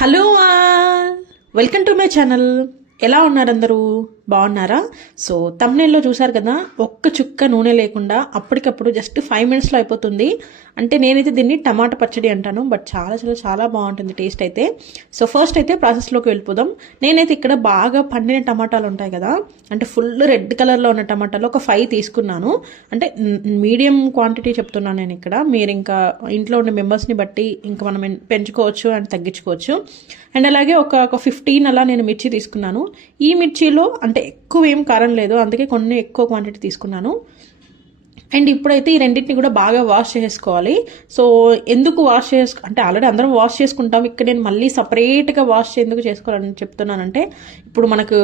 Hello welcome to my channel. ఎలా ఉన్నారు అందరూ? బాగున్నారా? సో తమ్నేల్లో చూసారు కదా ఒక్క చుక్క నూనె లేకుండా అప్పటికప్పుడు జస్ట్ ఫైవ్ మినిట్స్లో అయిపోతుంది. అంటే నేనైతే దీన్ని టమాటా పచ్చడి అంటాను బట్ చాలా చాలా చాలా బాగుంటుంది టేస్ట్ అయితే. సో ఫస్ట్ అయితే ప్రాసెస్లోకి వెళ్ళిపోదాం. నేనైతే ఇక్కడ బాగా పండిన టమాటాలు ఉంటాయి కదా అంటే ఫుల్ రెడ్ కలర్లో ఉన్న టమాటాలు ఒక ఫైవ్ తీసుకున్నాను. అంటే మీడియం క్వాంటిటీ చెప్తున్నాను నేను ఇక్కడ. మీరు ఇంకా ఇంట్లో ఉండే మెంబర్స్ని బట్టి ఇంకా మనం పెంచుకోవచ్చు అండ్ తగ్గించుకోవచ్చు. అండ్ అలాగే ఒక ఒక ఫిఫ్టీన్ అలా నేను మిర్చి తీసుకున్నాను. ఈ మిర్చిలో అంటే ఎక్కువ ఏం కారం లేదు. అందుకే కొన్ని ఎక్కువ క్వాంటిటీ తీసుకున్నాను. అండ్ ఇప్పుడైతే ఈ రెండింటిని కూడా బాగా వాష్ చేసుకోవాలి. సో ఎందుకు వాష్ చేసు అంటే ఆల్రెడీ అందరం వాష్ చేసుకుంటాం. ఇక్కడ నేను మళ్ళీ సపరేట్గా వాష్ ఎందుకు చేసుకోవాలని చెప్తున్నానంటే ఇప్పుడు మనకు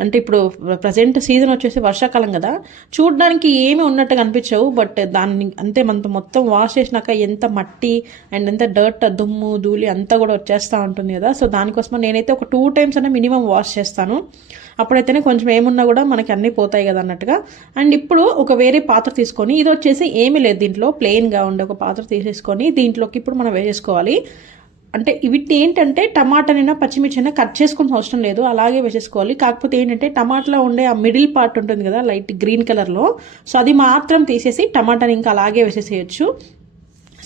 అంటే ఇప్పుడు ప్రజెంట్ సీజన్ వచ్చేసి వర్షాకాలం కదా. చూడడానికి ఏమి ఉన్నట్టుగా కనిపించవు బట్ దాన్ని అంతే మనం మొత్తం వాష్ చేసినాక ఎంత మట్టి అండ్ ఎంత డర్ట్ దుమ్ము ధూళి అంతా కూడా వచ్చేస్తూ ఉంటుంది కదా. సో దానికోసం నేనైతే ఒక టూ టైమ్స్ అనే మినిమం వాష్ చేస్తాను. అప్పుడైతేనే కొంచెం ఏమున్నా కూడా మనకి అన్నీ పోతాయి కదా అన్నట్టుగా. అండ్ ఇప్పుడు ఒక వేరే పాత్ర తీసుకొని ఇది వచ్చేసి ఏమీ లేదు దీంట్లో ప్లెయిన్గా ఉండే ఒక పాత్ర తీసేసుకొని దీంట్లోకి ఇప్పుడు మనం వేసేసుకోవాలి. అంటే వీటిని ఏంటంటే టమాటానైనా పచ్చిమిర్చైనా కట్ చేసుకోవాల్సిన అవసరం లేదు అలాగే వేసేసుకోవాలి. కాకపోతే ఏంటంటే టమాటాలో ఉండే ఆ మిడిల్ పార్ట్ ఉంటుంది కదా లైట్ గ్రీన్ కలర్లో. సో అది మాత్రం తీసేసి టమాటాని ఇంకా అలాగే వేసేసేయచ్చు.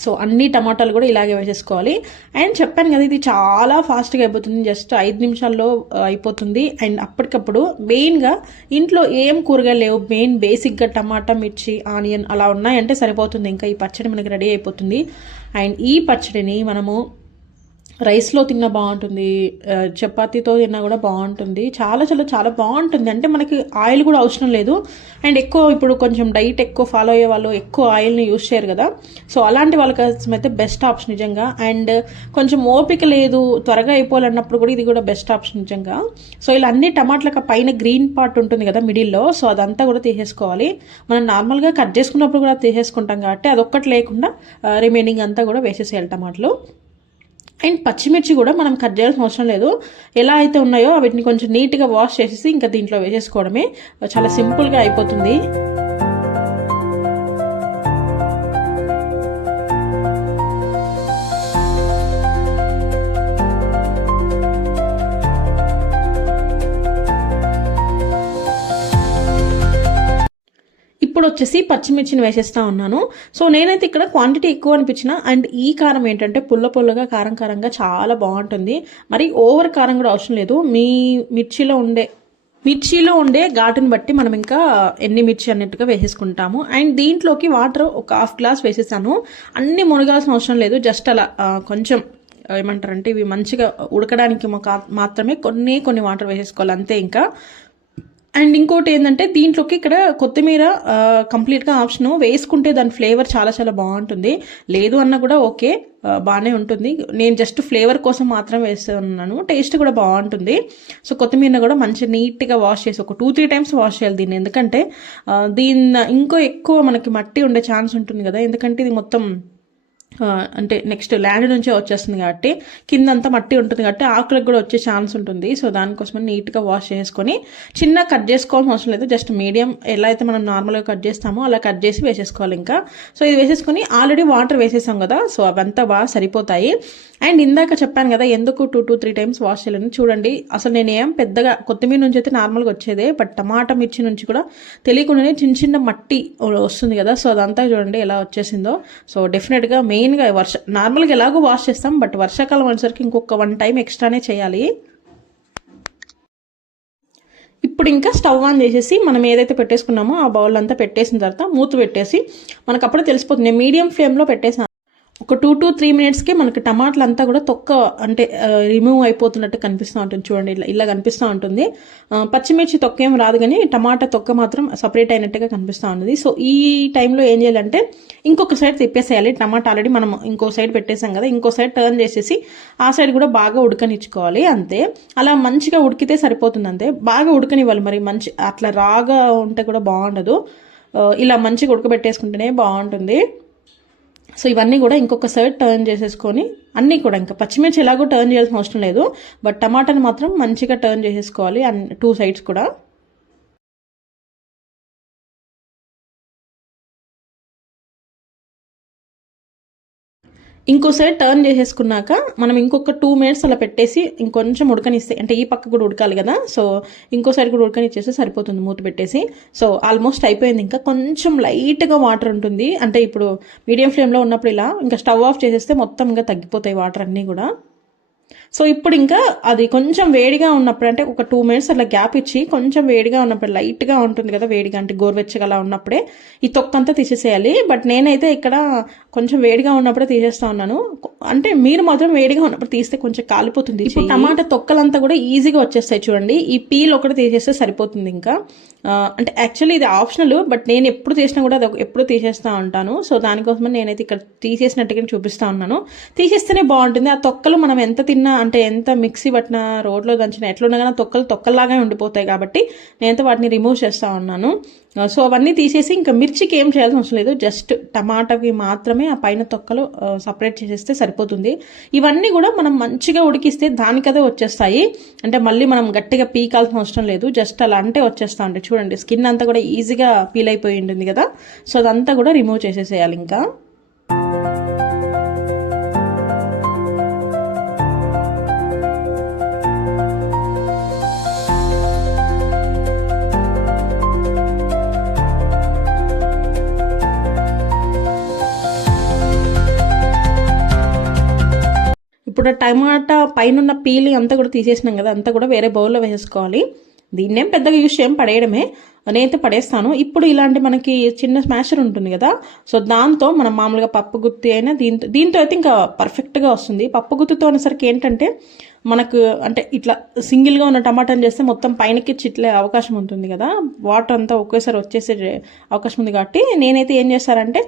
సో అన్ని టమాటాలు కూడా ఇలాగే వేసేసుకోవాలి. అండ్ చెప్పాను కదా ఇది చాలా ఫాస్ట్గా అయిపోతుంది జస్ట్ ఐదు నిమిషాల్లో అయిపోతుంది. అండ్ అప్పటికప్పుడు మెయిన్గా ఇంట్లో ఏం కూరగాయలు లేవు మెయిన్ బేసిక్గా టమాటా మిర్చి ఆనియన్ అలా ఉన్నాయంటే సరిపోతుంది. ఇంకా ఈ పచ్చడి మనకి రెడీ అయిపోతుంది. అండ్ ఈ పచ్చడిని మనము రైస్లో తిన్నా బాగుంటుంది. చపాతీతో తిన్నా కూడా బాగుంటుంది. చాలా చాలా చాలా బాగుంటుంది. అంటే మనకి ఆయిల్ కూడా అవసరం లేదు. అండ్ ఎక్కువ ఇప్పుడు కొంచెం డైట్ ఎక్కువ ఫాలో అయ్యే వాళ్ళు ఎక్కువ ఆయిల్ని యూజ్ చేయరు కదా. సో అలాంటి వాళ్ళ కోసం అయితే బెస్ట్ ఆప్షన్ నిజంగా. అండ్ కొంచెం ఓపిక లేదు త్వరగా అయిపోవాలన్నప్పుడు కూడా ఇది కూడా బెస్ట్ ఆప్షన్ నిజంగా. సో ఇలా అన్ని టమాటాలకు పైన గ్రీన్ పార్ట్ ఉంటుంది కదా మిడిల్లో. సో అదంతా కూడా తీసేసుకోవాలి. మనం నార్మల్గా కట్ చేసుకున్నప్పుడు కూడా తీసేసుకుంటాం కాబట్టి అదొక్కటి లేకుండా రిమైనింగ్ అంతా కూడా వేసేసేయాలి టమాటాలు. అండ్ పచ్చిమిర్చి కూడా మనం కట్ చేయాల్సిన అవసరం లేదు. ఎలా అయితే ఉన్నాయో వీటిని కొంచెం నీట్గా వాష్ చేసేసి ఇంకా దీంట్లో వేసేసుకోవడమే. చాలా సింపుల్గా అయిపోతుంది. ఇప్పుడు వచ్చేసి పచ్చిమిర్చిని వేసేస్తా ఉన్నాను. సో నేనైతే ఇక్కడ క్వాంటిటీ ఎక్కువ అనిపించిన అండ్ ఈ కారం ఏంటంటే పుల్ల పుల్లగా కారం కారంగా చాలా బాగుంటుంది. మరి ఓవర్ కారం కూడా అవసరం లేదు. మీ మిర్చిలో ఉండే మిర్చిలో ఉండే ఘాటుని బట్టి మనం ఇంకా ఎన్ని మిర్చి అన్నట్టుగా వేసేసుకుంటాము. అండ్ దీంట్లోకి వాటర్ ఒక హాఫ్ గ్లాస్ వేసేసాను. అన్ని మునగాల్సిన అవసరం లేదు. జస్ట్ అలా కొంచెం ఏమంటారంటే ఇవి మంచిగా ఉడకడానికి మాత్రమే కొన్ని కొన్ని వాటర్ వేసేసుకోవాలి. అంతే ఇంకా. అండ్ ఇంకోటి ఏంటంటే దీంట్లోకి ఇక్కడ కొత్తిమీర కంప్లీట్గా ఆప్షన్ వేసుకుంటే దాని ఫ్లేవర్ చాలా చాలా బాగుంటుంది. లేదు అన్న కూడా ఓకే బాగానే ఉంటుంది. నేను జస్ట్ ఫ్లేవర్ కోసం మాత్రం వేస్తున్నాను. టేస్ట్ కూడా బాగుంటుంది. సో కొత్తిమీర కూడా మంచి నీట్గా వాష్ చేసి ఒక టూ త్రీ టైమ్స్ వాష్ చేయాలి దీన్ని. ఎందుకంటే దీన్ని ఇంకో ఎక్కువ మనకి మట్టి ఉండే ఛాన్స్ ఉంటుంది కదా. ఎందుకంటే ఇది మొత్తం అంటే నెక్స్ట్ ల్యాండ్ నుంచే వచ్చేస్తుంది కాబట్టి కిందంతా మట్టి ఉంటుంది కాబట్టి ఆకులకు కూడా వచ్చే ఛాన్స్ ఉంటుంది. సో దానికోసం నీట్గా వాష్ చేసుకొని చిన్న కట్ చేసుకోవాల్సిన అవసరం లేదు. జస్ట్ మీడియం ఎలా అయితే మనం నార్మల్గా కట్ చేస్తామో అలా కట్ చేసి వేసేసుకోవాలి ఇంకా. సో ఇది వేసేసుకొని ఆల్రెడీ వాటర్ వేసేసాం కదా. సో అవంతా బాగా సరిపోతాయి. అండ్ ఇందాక చెప్పాను కదా ఎందుకు two two three times wash చేయాలని? చూడండి అసలు నేను ఏం పెద్దగా కొత్తిమీర నుంచి అయితే నార్మల్గా వచ్చేదే బట్ టమాటా మిర్చి నుంచి కూడా తెలియకుండానే చిన్న చిన్న మట్టి వస్తుంది కదా. సో అదంతా చూడండి ఎలా వచ్చేసిందో. సో డెఫినెట్గా మెయిన్ మెయిన్గా వర్ష నార్మల్గా ఎలాగో వాష్ చేస్తాం బట్ వర్షాకాలం వచ్చేసరికి ఇంకొక వన్ టైం ఎక్స్ట్రానే చేయాలి. ఇప్పుడు ఇంకా స్టవ్ ఆన్ చేసేసి మనం ఏదైతే పెట్టేసుకున్నామో ఆ బౌల్ అంతా పెట్టేసిన తర్వాత మూత పెట్టేసి మనకు అప్పుడే తెలిసిపోతుంది. మీడియం ఫ్లేమ్లో పెట్టేసాను. ఒక టూ టు త్రీ మినిట్స్కి మనకి టమాటాలు అంతా కూడా తొక్క అంటే రిమూవ్ అయిపోతున్నట్టు కనిపిస్తూ ఉంటుంది. చూడండి ఇలా ఇలా కనిపిస్తూ ఉంటుంది. పచ్చిమిర్చి తొక్క ఏం రాదు కానీ టమాటా తొక్క మాత్రం సపరేట్ అయినట్టుగా కనిపిస్తూ ఉంటుంది సో ఈ టైంలో ఏం చేయాలంటే ఇంకొక సైడ్ తిప్పేసేయాలి. టమాటా ఆల్రెడీ మనం ఇంకో సైడ్ పెట్టేసాం కదా ఇంకో సైడ్ టర్న్ చేసేసి ఆ సైడ్ కూడా బాగా ఉడకనిచ్చుకోవాలి అంతే. అలా మంచిగా ఉడికితే సరిపోతుంది అంతే. బాగా ఉడకనివ్వాలి మరి మంచి అట్లా రాగా ఉంటే కూడా బాగుండదు. ఇలా మంచిగా ఉడకబెట్టేసుకుంటేనే బాగుంటుంది. సో ఇవన్నీ కూడా ఇంకొక సైడ్ టర్న్ చేసేసుకొని అన్నీ కూడా ఇంకా పచ్చిమిర్చి ఎలాగో టర్న్ చేయాల్సిన అవసరం లేదు బట్ టమాటాని మాత్రం మంచిగా టర్న్ చేసేసుకోవాలి అన్ టూ సైడ్స్ కూడా. ఇంకోసారి టర్న్ చేసేసుకున్నాక మనం ఇంకొక టూ మినిట్స్ అలా పెట్టేసి ఇంకొంచెం ఉడకనిస్తే అంటే ఈ పక్క కూడా ఉడకాలి కదా సో ఇంకోసారి కూడా ఉడకనిచ్చేస్తే సరిపోతుంది మూత పెట్టేసి. సో ఆల్మోస్ట్ అయిపోయింది. ఇంకా కొంచెం లైట్గా వాటర్ ఉంటుంది. అంటే ఇప్పుడు మీడియం ఫ్లేమ్లో ఉన్నప్పుడు ఇలా ఇంకా స్టవ్ ఆఫ్ చేసేస్తే మొత్తం ఇంకా తగ్గిపోతాయి వాటర్ అన్నీ కూడా. సో ఇప్పుడు ఇంకా అది కొంచెం వేడిగా ఉన్నప్పుడు అంటే ఒక టూ మినిట్స్ అట్లా గ్యాప్ ఇచ్చి కొంచెం వేడిగా ఉన్నప్పుడు లైట్గా ఉంటుంది కదా వేడిగా అంటే గోరువెచ్చగా అలా ఉన్నప్పుడే ఈ తొక్కంతా తీసేసేయాలి. బట్ నేనైతే ఇక్కడ కొంచెం వేడిగా ఉన్నప్పుడే తీసేస్తా ఉన్నాను. అంటే మీరు మాత్రం వేడిగా ఉన్నప్పుడు తీస్తే కొంచెం కాలిపోతుంది టమాటా తొక్కలంతా కూడా ఈజీగా వచ్చేస్తాయి చూడండి. ఈ పీల్ ఒకటి తీసేస్తే సరిపోతుంది ఇంకా. అంటే యాక్చువల్లీ ఇది ఆప్షనల్ బట్ నేను ఎప్పుడు తీసినా కూడా అది ఎప్పుడు తీసేస్తా ఉంటాను. సో దానికోసమని నేనైతే ఇక్కడ తీసేసినట్టుగా చూపిస్తా ఉన్నాను. తీసేస్తేనే బాగుంటుంది. ఆ తొక్కలు మనం ఎంత తిన్నా అంటే ఎంత మిక్సీ పట్టిన రోడ్లో దంచిన ఎట్లున్నా కానీ తొక్కలు తొక్కల్లాగా ఉండిపోతాయి కాబట్టి నేనైతే వాటిని రిమూవ్ చేస్తూ ఉన్నాను. సో అవన్నీ తీసేసి ఇంకా మిర్చికి ఏం చేయాల్సిన అవసరం లేదు. జస్ట్ టమాటాకి మాత్రమే ఆ పైన తొక్కలు సపరేట్ చేసేస్తే సరిపోతుంది. ఇవన్నీ కూడా మనం మంచిగా ఉడికిస్తే దానికదే వచ్చేస్తాయి. అంటే మళ్ళీ మనం గట్టిగా పీకాల్సిన అవసరం లేదు. జస్ట్ అలా అంటే వచ్చేస్తా ఉంటాయి. చూడండి స్కిన్ అంతా కూడా ఈజీగా పీల్ అయిపోయి ఉంటుంది కదా? సో అదంతా కూడా రిమూవ్ చేసేసేయాలి ఇంకా. ఇప్పుడు టమాటా పైన ఉన్న పీల్ అంతా కూడా తీసేసినాం కదా అంతా కూడా వేరే బౌల్లో వేసేసుకోవాలి. దీన్నేం పెద్దగా యూజ్ చేయం పడేయడమే. నేనైతే పడేస్తాను. ఇప్పుడు ఇలాంటి మనకి చిన్న స్మాషర్ ఉంటుంది కదా సో దాంతో మనం మామూలుగా పప్పు గుత్తి అయినా దీంతో దీంతో అయితే ఇంకా పర్ఫెక్ట్గా వస్తుంది. పప్పు గుత్తితో అనేసరికి ఏంటంటే మనకు అంటే ఇట్లా సింగిల్గా ఉన్న టమాటాని చేస్తే మొత్తం పైనకి చిట్లే అవకాశం ఉంటుంది కదా. వాటర్ అంతా ఒకేసారి వచ్చేసే అవకాశం ఉంది కాబట్టి నేనైతే ఏం చేస్తారంటే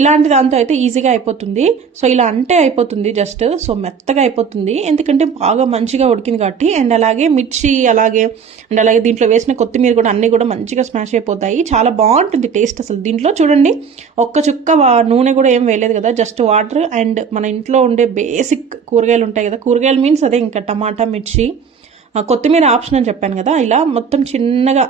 ఇలాంటి దాంతో అయితే ఈజీగా అయిపోతుంది. సో ఇలా అంటే అయిపోతుంది జస్ట్ సో మెత్తగా అయిపోతుంది. ఎందుకంటే బాగా మంచిగా ఉడికింది కాబట్టి అండ్ అలాగే మిర్చి అలాగే అండ్ అలాగే దీంట్లో వేసిన కొత్తిమీర కూడా అన్నీ కూడా మంచిగా స్మాష్ అయిపోతాయి. చాలా బాగుంటుంది టేస్ట్ అసలు. దీంట్లో చూడండి ఒక్క చుక్క నూనె కూడా ఏం వేయలేదు కదా జస్ట్ వాటర్ అండ్ మన ఇంట్లో ఉండే బేసిక్ కూరగాయలు ఉంటాయి కదా. కూరగాయలు మీన్స్ అదే ఇంకా టమాటా మిర్చి కొత్తిమీర ఆప్షన్ అని చెప్పాను కదా. ఇలా మొత్తం చిన్నగా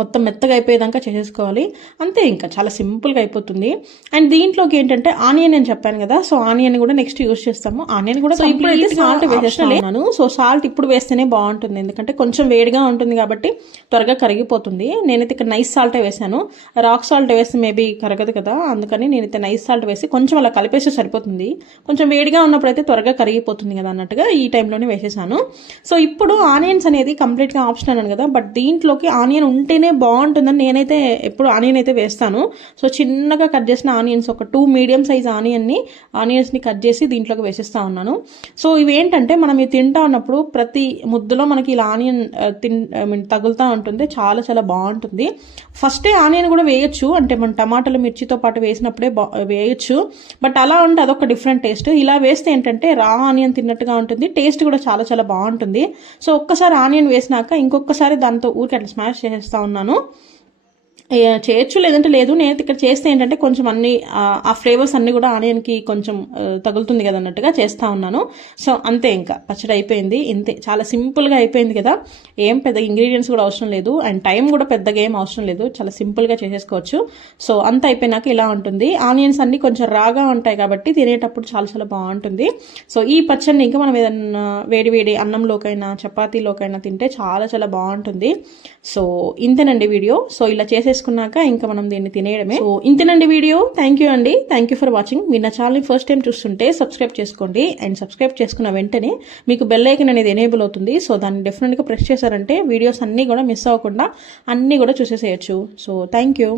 మొత్తం మెత్తగా అయిపోయేదాకా చేసేసుకోవాలి. అంతే ఇంకా చాలా సింపుల్గా అయిపోతుంది. అండ్ దీంట్లోకి ఏంటంటే ఆనియన్ అని చెప్పాను కదా సో ఆనియన్ కూడా నెక్స్ట్ యూస్ చేస్తాము. ఆనియన్ కూడా ఇప్పుడైతే సాల్ట్ వేసేస్తున్నాను సో సాల్ట్ ఇప్పుడు వేస్తేనే బాగుంటుంది. ఎందుకంటే కొంచెం వేడిగా ఉంటుంది కాబట్టి త్వరగా కరిగిపోతుంది. నేనైతే ఇక్కడ నైస్ సాల్టే వేసాను రాక్ సాల్ట్ వేస్తే మేబీ కరగదు కదా అందుకని నేనైతే నైస్ సాల్ట్ వేసి కొంచెం అలా కలిపేస్తే సరిపోతుంది. కొంచెం వేడిగా ఉన్నప్పుడు అయితే త్వరగా కరిగిపోతుంది కదా అన్నట్టుగా ఈ టైంలోనే వేసేసాను. సో ఇప్పుడు ఆనియన్స్ అనేది కంప్లీట్గా ఆప్షన్ అన్నాను కదా బట్ దీంట్లోకి ఆనియన్ ఉంటేనే బాగుంటుందని నేనైతే ఎప్పుడు ఆనియన్ అయితే వేస్తాను. సో చిన్నగా కట్ చేసిన ఆనియన్స్ ఒక టూ మీడియం సైజ్ ఆనియన్ని ఆనియన్స్ని కట్ చేసి దీంట్లోకి వేసేస్తా ఉన్నాను. సో ఇవేంటంటే మనం ఇది తింటా ఉన్నప్పుడు ప్రతి ముద్దలో మనకి ఇలా ఆనియన్ తిన్ ఐ మీన్ తగులుతూ ఉంటుంది. చాలా చాలా బాగుంటుంది. ఫస్టే ఆనియన్ కూడా వేయొచ్చు. అంటే మన టమాటాలు మిర్చితో పాటు వేసినప్పుడే బా వేయచ్చు. బట్ అలా ఉంటే అదొక డిఫరెంట్ టేస్ట్. ఇలా వేస్తే ఏంటంటే రా ఆనియన్ తిన్నట్టుగా ఉంటుంది. టేస్ట్ కూడా చాలా చాలా బాగుంటుంది. సో ఒక్కసారి ఆనియన్ వేసినాక ఇంకొకసారి దాంతో ఊరికి అట్లా స్మాష్ చేసేస్తా ఉన్నాను ఏ, చేయొచ్చు లేదంటే లేదు. నేను ఇక్కడ చేస్తే ఏంటంటే కొంచెం అన్ని ఆ, ఫ్లేవర్స్ అన్ని కూడా ఆనియన్కి కొంచెం తగులుతుంది కదా అన్నట్టుగా చేస్తూ ఉన్నాను. సో అంతే ఇంకా. పచ్చడి అయిపోయింది. ఇంతే. చాలా సింపుల్గా అయిపోయింది కదా. ఏం పెద్ద ఇంగ్రీడియంట్స్ కూడా అవసరం లేదు. అండ్ టైం కూడా పెద్దగా ఏం అవసరం లేదు. చాలా సింపుల్గా చేసేసుకోవచ్చు. సో అంత అయిపోయినాక ఇలా ఉంటుంది. ఆనియన్స్ అన్ని కొంచెం రాగా ఉంటాయి కాబట్టి తినేటప్పుడు చాలా చాలా బాగుంటుంది. సో ఈ పచ్చడిని ఇంకా మనం ఏదన్నా వేడి వేడి అన్నంలోకైనా చపాతీలోకైనా తింటే చాలా చాలా బాగుంటుంది. సో ఇంతేనండి వీడియో. సో ఇలా చేసేసుకున్నాక ఇంకా మనం దీన్ని తినేయడమే. సో ఇంతేనండి వీడియో. థ్యాంక్ యూ అండి. థ్యాంక్ యూ ఫర్ వాచింగ్ మీరు నా ఛానల్ని ఫస్ట్ టైం చూస్తుంటే సబ్స్క్రైబ్ చేసుకోండి. అండ్ సబ్స్క్రైబ్ చేసుకున్న వెంటనే మీకు బెల్ ఐకన్ అనేది ఎనేబుల్ అవుతుంది. సో దాన్ని డెఫినెట్గా ప్రెస్ చేశారంటే వీడియోస్ అన్నీ కూడా మిస్ అవ్వకుండా అన్నీ కూడా చూసేసేయచ్చు. So thank you